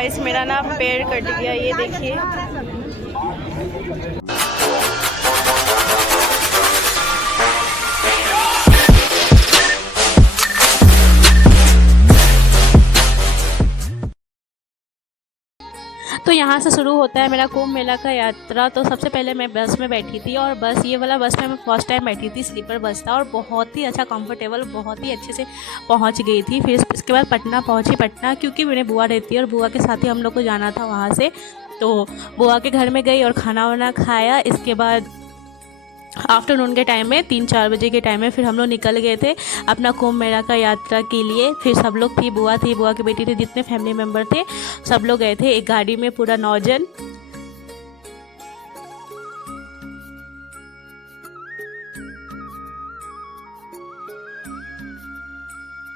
Guys मेरा ना पैर कट गया, ये देखिए। तो यहाँ से शुरू होता है मेरा कुंभ मेला का यात्रा। तो सबसे पहले मैं बस में बैठी थी, और बस ये वाला बस में मैं फर्स्ट टाइम बैठी थी। स्लीपर बस था और बहुत ही अच्छा कंफर्टेबल, बहुत ही अच्छे से पहुँच गई थी। फिर इसके बाद पटना पहुँची। पटना क्योंकि मेरे बुआ रहती है और बुआ के साथ ही हम लोग को जाना था वहाँ से। तो बुआ के घर में गई और खाना वाना खाया। इसके बाद आफ्टरनून के टाइम में 3-4 बजे के टाइम में फिर हम लोग निकल गए थे अपना कुंभ मेला का यात्रा के लिए। फिर सब लोग थी, बुआ की बेटी थी, जितने फैमिली मेम्बर थे सब लोग गए थे एक गाड़ी में, पूरा 9 जन।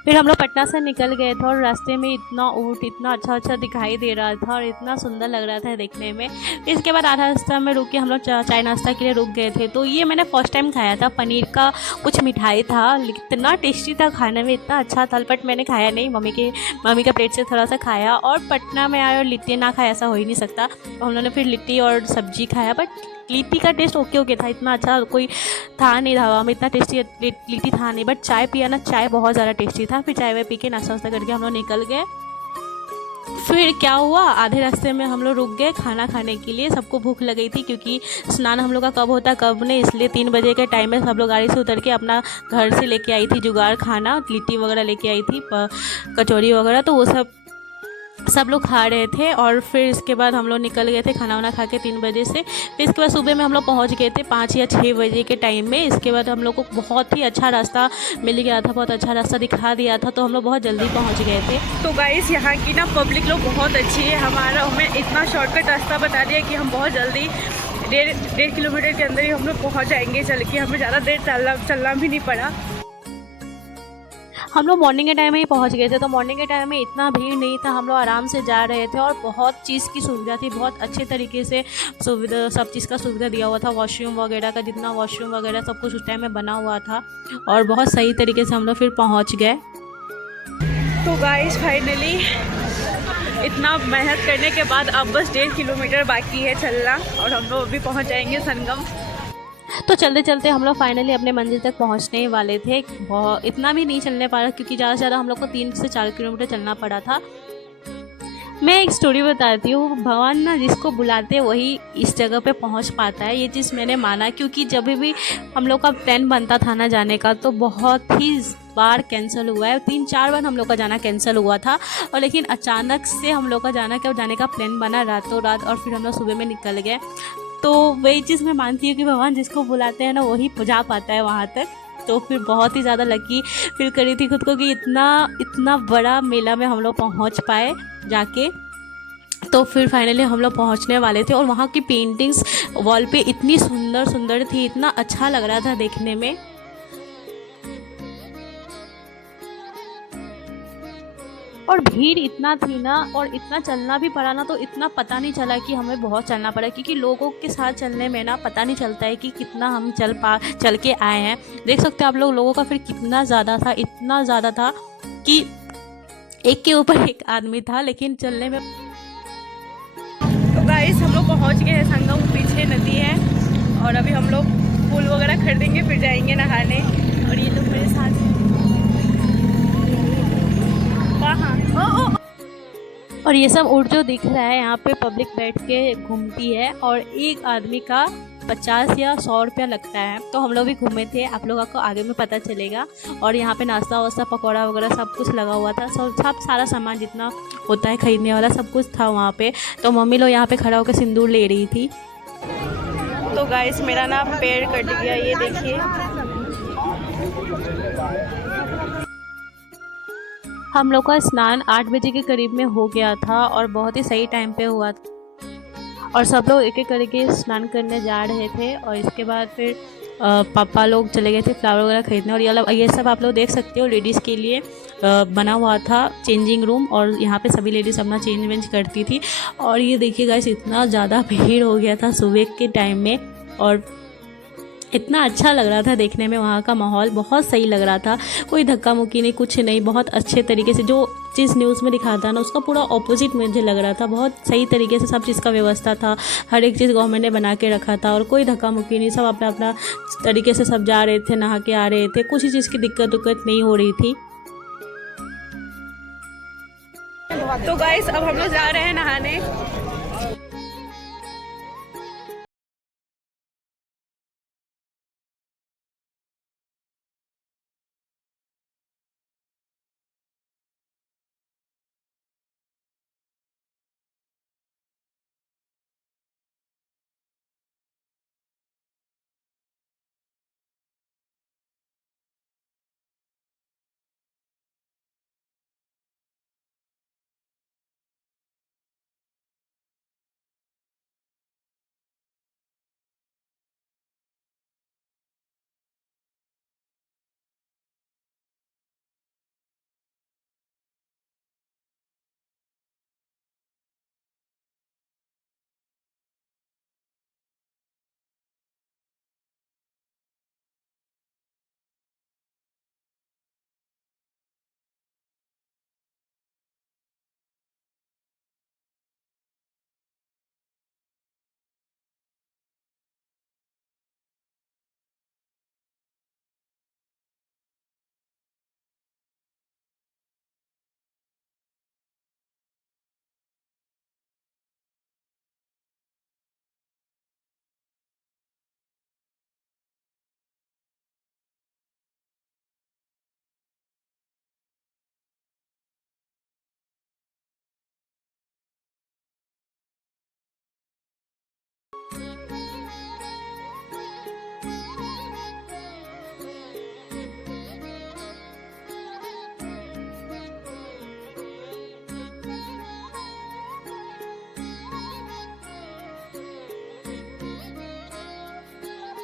फिर हम लोग पटना से निकल गए थे और रास्ते में इतना ऊँट इतना अच्छा दिखाई दे रहा था और इतना सुंदर लग रहा था देखने में। इसके बाद आधा रास्ता में रुक के हम लोग चाय नाश्ता के लिए रुक गए थे। तो ये मैंने फर्स्ट टाइम खाया था, पनीर का कुछ मिठाई था, इतना टेस्टी था, खाने में इतना अच्छा था। बट मैंने खाया नहीं, मम्मी का प्लेट से थोड़ा सा खाया। और पटना में आए और लिट्टी ना खाया ऐसा हो ही नहीं सकता। तो हम लोगों ने फिर लिट्टी और सब्जी खाया। बट लिट्टी का टेस्ट ओके था, इतना अच्छा कोई था नहीं ढाबा में, इतना टेस्टी लिट्टी था नहीं। बट चाय पिया ना, चाय बहुत ज़्यादा टेस्टी था। फिर चाय वाय पी के नाश्ता वास्ता करके हम लोग निकल गए। फिर क्या हुआ, आधे रास्ते में हम लोग रुक गए खाना खाने के लिए। सबको भूख लगी थी क्योंकि स्नान हम लोग का कब होता कब नहीं, इसलिए 3 बजे के टाइम में सब लोग गाड़ी से उतर के अपना घर से लेके आई थी जुगाड़ खाना, लिट्टी वगैरह लेके आई थी, कचौड़ी वगैरह। तो वो सब लोग खा रहे थे। और फिर इसके बाद हम लोग निकल गए थे खाना वाना खा के 3 बजे से। फिर इसके बाद सुबह में हम लोग पहुंच गए थे 5 या 6 बजे के टाइम में। इसके बाद हम लोग को बहुत ही अच्छा रास्ता मिल गया था, बहुत अच्छा रास्ता दिखा दिया था, तो हम लोग बहुत जल्दी पहुंच गए थे। तो गाइस यहाँ की ना पब्लिक लोग बहुत अच्छी है। हमें इतना शॉर्टकट रास्ता बता दिया कि हम बहुत जल्दी 1.5 किलोमीटर के अंदर ही हम लोग पहुँच जाएंगे चल के। हमें ज़्यादा देर चलना भी नहीं पड़ा। हम लोग मॉर्निंग के टाइम में ही पहुंच गए थे। तो मॉर्निंग के टाइम में इतना भीड़ नहीं था, हम लोग आराम से जा रहे थे और बहुत चीज़ की सुविधा थी, बहुत अच्छे तरीके से सब चीज़ का सुविधा दिया हुआ था। वॉशरूम वगैरह का, जितना वॉशरूम वगैरह सब कुछ उस टाइम में बना हुआ था और बहुत सही तरीके से हम लोग फिर पहुँच गए। तो गाइस फाइनली इतना मेहनत करने के बाद अब बस 1.5 किलोमीटर बाकी है चलना और हम लोग अभी पहुँच जाएंगे संगम। तो चलते चलते हम लोग फाइनली अपने मंजिल तक पहुंचने वाले थे। इतना भी नहीं चलने पा रहा क्योंकि ज़्यादा से ज़्यादा हम लोग को 3 से 4 किलोमीटर चलना पड़ा था। मैं एक स्टोरी बताती हूँ, भगवान ना जिसको बुलाते वही इस जगह पे पहुंच पाता है। ये चीज़ मैंने माना, क्योंकि जब भी हम लोग का प्लान बनता था ना जाने का तो बहुत ही बार कैंसिल हुआ है। 3-4 बार हम लोग का जाना कैंसिल हुआ था। और लेकिन अचानक से हम लोग का जाने का प्लान बना रातों रात और फिर हम लोग सुबह में निकल गए। तो वही चीज़ मैं मानती हूँ कि भगवान जिसको बुलाते हैं ना वही जा पाता है वहाँ तक। तो फिर बहुत ही ज़्यादा लकी फील करी थी खुद को कि इतना बड़ा मेला में हम लोग पहुँच पाए जाके। तो फिर फाइनली हम लोग पहुँचने वाले थे और वहाँ की पेंटिंग्स वॉल पे इतनी सुंदर थी, इतना अच्छा लग रहा था देखने में। और भीड़ इतना थी ना और इतना चलना भी पड़ा ना, तो इतना पता नहीं चला कि हमें बहुत चलना पड़ा, क्योंकि लोगों के साथ चलने में ना पता नहीं चलता है कि कितना हम चल के आए हैं। देख सकते हैं आप लोगों का फिर कितना ज़्यादा था, इतना ज़्यादा था कि एक के ऊपर एक आदमी था, लेकिन चलने में। तो गाइस हम लोग पहुँच गए हैं संगम, पीछे नदी है और अभी हम लोग फूल वगैरह खरीदेंगे फिर जाएंगे नहाने। और ये लोग मेरे साथ और ये सब ऊँट जो दिख रहा है यहाँ पे पब्लिक बैठ के घूमती है और एक आदमी का 50 या 100 रुपया लगता है। तो हम लोग भी घूमे थे, आप लोगों को आगे में पता चलेगा। और यहाँ पे नाश्ता वास्ता पकौड़ा वगैरह सब कुछ लगा हुआ था, सब सारा सामान जितना होता है खरीदने वाला सब कुछ था वहाँ पे। तो मम्मी लोग यहाँ पे खड़ा होकर सिंदूर ले रही थी। तो गाइस मेरा ना पैर कट गया, ये देखिए। हम लोग का स्नान 8 बजे के करीब में हो गया था और बहुत ही सही टाइम पे हुआ था। और सब लोग एक एक करके स्नान करने जा रहे थे। और इसके बाद फिर पापा लोग चले गए थे फ्लावर वगैरह खरीदने। और ये सब आप लोग देख सकते हो लेडीज़ के लिए बना हुआ था चेंजिंग रूम, और यहाँ पे सभी लेडीज़ अपना चेंज वेंज करती थी। और ये देखिए गाइस इतना ज़्यादा भीड़ हो गया था सुबह के टाइम में। और इतना अच्छा लग रहा था देखने में, वहाँ का माहौल बहुत सही लग रहा था, कोई धक्का मुक्की नहीं, कुछ नहीं, बहुत अच्छे तरीके से जो चीज़ न्यूज़ में दिखाता ना उसका पूरा ऑपोजिट मुझे लग रहा था। बहुत सही तरीके से सब चीज़ का व्यवस्था था, हर एक चीज़ गवर्नमेंट ने बना के रखा था और कोई धक्का मुक्की नहीं, सब अपना अपना तरीके से सब जा रहे थे, नहा के आ रहे थे, कुछ ही चीज़ की दिक्कत उक्कत नहीं हो रही थी। तो गाइस अब हम लोग जा रहे हैं नहाने।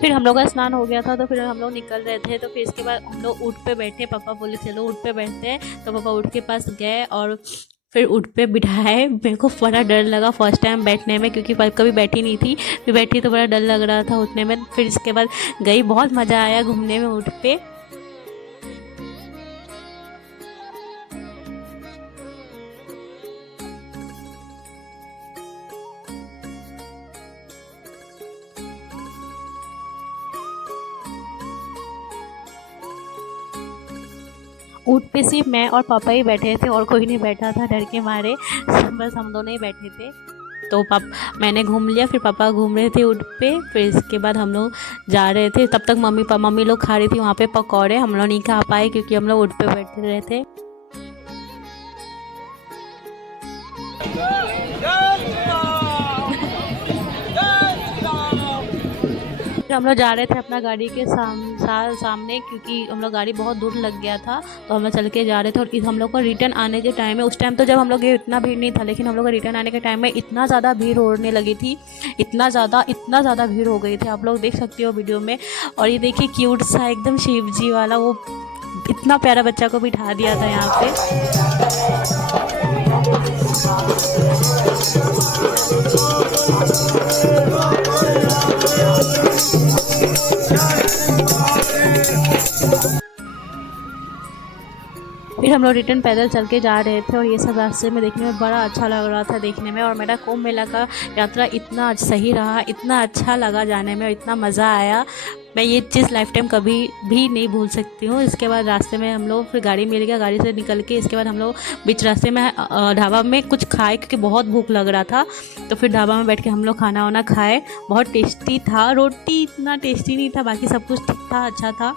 फिर हम लोग का स्नान हो गया था तो फिर हम लोग निकल रहे थे, तो फिर इसके बाद हम लोग ऊँट पे बैठे, पापा बोले चलो ऊँट पे बैठते हैं, तो पापा ऊँट के पास गए और फिर ऊँट पे बिठाए। मेरे को बड़ा डर लगा फर्स्ट टाइम बैठने में, क्योंकि कभी बैठी नहीं थी, फिर बैठी तो बड़ा डर लग रहा था उठने में। फिर इसके बाद गई, बहुत मज़ा आया घूमने में ऊँट पे। ऊँट पे सिर्फ मैं और पापा ही बैठे थे और कोई नहीं बैठा था डर के मारे, बस हम दोनों ही बैठे थे। तो मैंने घूम लिया, फिर पापा घूम रहे थे ऊँट पे। फिर इसके बाद हम लोग जा रहे थे, तब तक मम्मी लोग खा रही थी वहाँ पे पकौड़े। हम लोग नहीं खा पाए क्योंकि हम लोग ऊँट पे बैठे रहे थे। फिर हम लोग जा रहे थे अपना गाड़ी के सामने, क्योंकि हम लोग गाड़ी बहुत दूर लग गया था, तो हम लोग चल के जा रहे थे। और हम लोग को रिटर्न आने के टाइम में, उस टाइम तो जब हम लोग गए इतना भीड़ नहीं था, लेकिन हम लोग को रिटर्न आने के टाइम में इतना ज़्यादा भीड़ होने लगी थी, इतना ज़्यादा भीड़ हो गई थी, आप लोग देख सकते हो वीडियो में। और ये देखिए क्यूट सा एकदम शिव जी वाला, वो इतना प्यारा बच्चा को बिठा दिया था यहाँ पे। फिर हम लोग रिटर्न पैदल चल के जा रहे थे और ये सब रास्ते में देखने में बड़ा अच्छा लग रहा था देखने में। और मेरा कुंभ मेला का यात्रा इतना सही रहा, इतना अच्छा लगा जाने में, इतना मज़ा आया, मैं ये चीज़ लाइफ टाइम कभी भी नहीं भूल सकती हूँ। इसके बाद रास्ते में हम लोग, फिर गाड़ी मिल गया, गाड़ी से निकल के इसके बाद हम लोग बीच रास्ते में ढाबा में कुछ खाए, क्योंकि बहुत भूख लग रहा था। तो फिर ढाबा में बैठ के हम लोग खाना वाना खाए, बहुत टेस्टी था। रोटी इतना टेस्टी नहीं था, बाकी सब कुछ ठीक था, अच्छा था।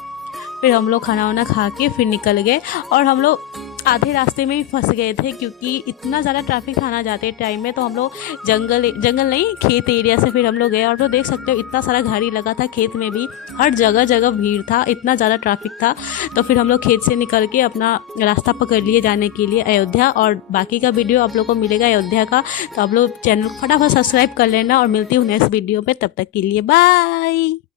फिर हम लोग खाना वाना खा के फिर निकल गए। और हम लोग आधे रास्ते में भी फंस गए थे, क्योंकि इतना ज़्यादा ट्रैफिक था ना जाते टाइम में। तो हम लोग जंगल नहीं, खेत एरिया से फिर हम लोग गए। और तो देख सकते हो इतना सारा गाड़ी लगा था, खेत में भी हर जगह भीड़ था, इतना ज़्यादा ट्रैफिक था। तो फिर हम लोग खेत से निकल के अपना रास्ता पकड़ लिए जाने के लिए अयोध्या। और बाकी का वीडियो आप लोग को मिलेगा अयोध्या का, तो आप लोग चैनल को फटाफट सब्सक्राइब कर लेना। और मिलती हूँ नेक्स्ट वीडियो पे, तब तक के लिए बाय।